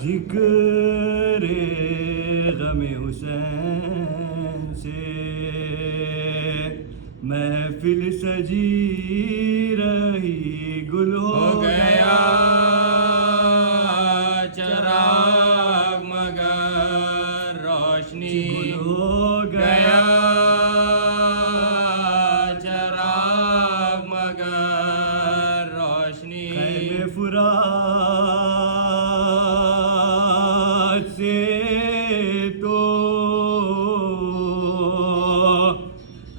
ذکر غم حسین سے محفل سجی رہی گل ہو گیا چراغ مگر روشنی گل ہو گیا چراغ مگر روشنی خیمے فرات سے تو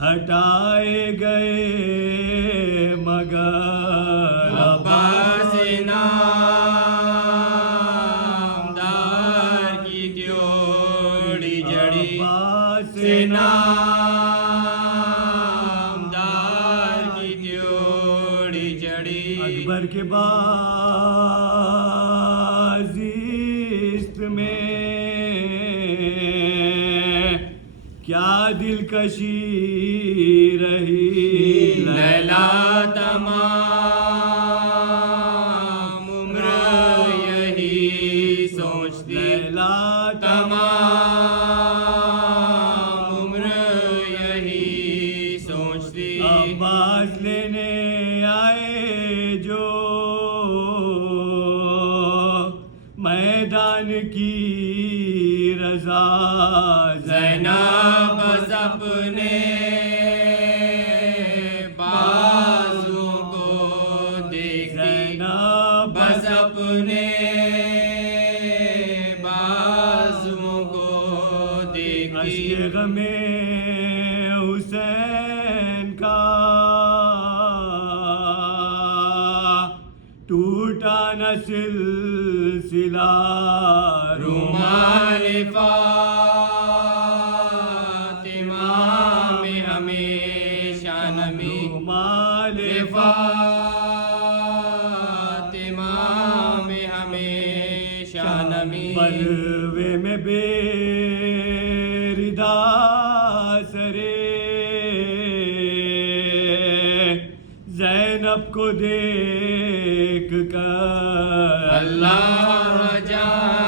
ہٹائے گئے مگر عباس نامدار کی تیوڑی جڑی عباس نامدار کی تیوڑی جڑی اکبر کے بازیست میں کیا دلکشی رہی لیلا تمام عمر یہی سوچتی لیلا تمام عمر یہی سوچتی عباس لینے آئے جو میدان کی رضا زینب بس اپنے بازو کو دیکھتی زینب بس اپنے بازو کو دیکھتی اشک غم حسین کا ٹوٹا نہ سلسلہ رومال فاطمہ میں ہمیشہ نمی رومال فاطمہ میں ہمیشہ نمی بلوے میں بے ردا سرے زینب کو دیکھ کر اللہ جان